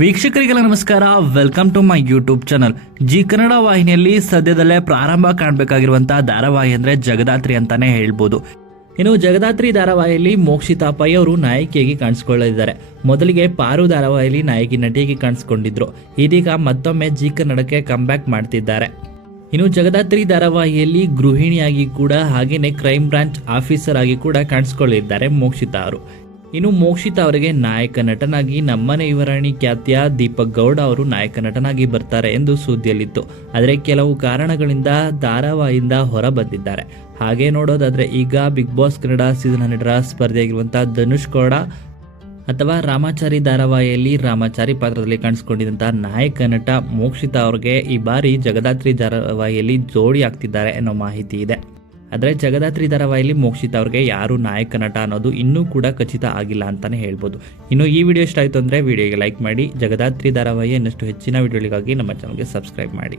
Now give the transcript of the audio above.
ವೀಕ್ಷಕರಿಗೆಲ್ಲ ನಮಸ್ಕಾರ. Welcome to my YouTube channel. Zee Kannada ವಾಹಿನಿಯಲ್ಲಿ ಸದ್ಯದಲ್ಲೇ ಪ್ರಾರಂಭ ಕಾಣಬೇಕಾಗಿರುವಂತಹ ಧಾರಾವಾಹಿ ಅಂದ್ರೆ ಜಗದಾತ್ರಿ ಅಂತಾನೆ ಹೇಳ್ಬೋದು. ಇನ್ನು ಜಗದಾತ್ರಿ ಧಾರಾವಾಹಿಯಲ್ಲಿ ಮೋಕ್ಷಿತಾ ಪೈ ಅವರು ನಾಯಕಿಯಾಗಿ ಕಾಣಿಸ್ಕೊಳ್ಳಿದ್ದಾರೆ. ಮೊದಲಿಗೆ ಪಾರು ಧಾರಾವಾಹಿಯಲ್ಲಿ ನಾಯಕಿ ನಟಿಯಾಗಿ ಕಾಣಿಸ್ಕೊಂಡಿದ್ರು. ಇದೀಗ ಮತ್ತೊಮ್ಮೆ ಜಿ ಕನ್ನಡಕ್ಕೆ ಕಮ್ಬ್ಯಾಕ್ ಮಾಡ್ತಿದ್ದಾರೆ. ಇನ್ನು ಜಗದಾತ್ರಿ ಧಾರಾವಾಹಿಯಲ್ಲಿ ಗೃಹಿಣಿಯಾಗಿ ಕೂಡ ಹಾಗೇನೆ ಕ್ರೈಮ್ ಬ್ರಾಂಚ್ ಆಫೀಸರ್ ಆಗಿ ಕೂಡ ಕಾಣಿಸ್ಕೊಳ್ಳಿದ್ದಾರೆ ಮೋಕ್ಷಿತಾ ಅವರು. ಇನ್ನು ಮೋಕ್ಷಿತಾ ಅವರಿಗೆ ನಾಯಕ ನಟನಾಗಿ ನಮ್ಮನೆ ಯುವರಾಣಿ ಖ್ಯಾತಿಯ ದೀಪಕ್ ಗೌಡ ಅವರು ನಾಯಕ ನಟನಾಗಿ ಬರ್ತಾರೆ ಎಂದು ಸುದ್ದಿಯಲ್ಲಿತ್ತು. ಆದರೆ ಕೆಲವು ಕಾರಣಗಳಿಂದ ಧಾರಾವಾಹಿಯಿಂದ ಹೊರ ಬಂದಿದ್ದಾರೆ. ಹಾಗೆ ನೋಡೋದಾದ್ರೆ ಈಗ ಬಿಗ್ ಬಾಸ್ ಕನ್ನಡ ಸೀಸನ್ 12ರ ಸ್ಪರ್ಧೆಯಾಗಿರುವಂತಹ ಧನುಷ್ ಗೌಡ ಅಥವಾ ರಾಮಾಚಾರಿ ಧಾರಾವಾಹಿಯಲ್ಲಿ ರಾಮಾಚಾರಿ ಪಾತ್ರದಲ್ಲಿ ಕಾಣಿಸ್ಕೊಂಡಿದ್ದಂತಹ ನಾಯಕ ನಟ ಮೋಕ್ಷಿತಾ ಅವ್ರಿಗೆ ಈ ಬಾರಿ ಜಗದಾತ್ರಿ ಧಾರಾವಾಹಿಯಲ್ಲಿ ಜೋಡಿ ಆಗ್ತಿದ್ದಾರೆ ಅನ್ನೋ ಮಾಹಿತಿ ಇದೆ. ಆದರೆ ಜಗದಾತ್ರಿ ಧಾರಾವಾಹಿಯಲ್ಲಿ ಮೋಕ್ಷಿತಾ ಅವ್ರಿಗೆ ಯಾರು ನಾಯಕ ನಟ ಅನ್ನೋದು ಇನ್ನೂ ಕೂಡ ಖಚಿತ ಆಗಿಲ್ಲ ಅಂತಾನೆ ಹೇಳ್ಬೋದು. ಇನ್ನು ಈ ವಿಡಿಯೋ ಇಷ್ಟ ಆಯಿತು ಅಂದರೆ ವಿಡಿಯೋಗೆ ಲೈಕ್ ಮಾಡಿ. ಜಗದಾತ್ರಿ ಧಾರಾವಾಹಿಯ ಇನ್ನಷ್ಟು ಹೆಚ್ಚಿನ ವಿಡಿಯೋಗಳಿಗಾಗಿ ನಮ್ಮ ಚಾನಲ್ಗೆ ಸಬ್ಸ್ಕ್ರೈಬ್ ಮಾಡಿ.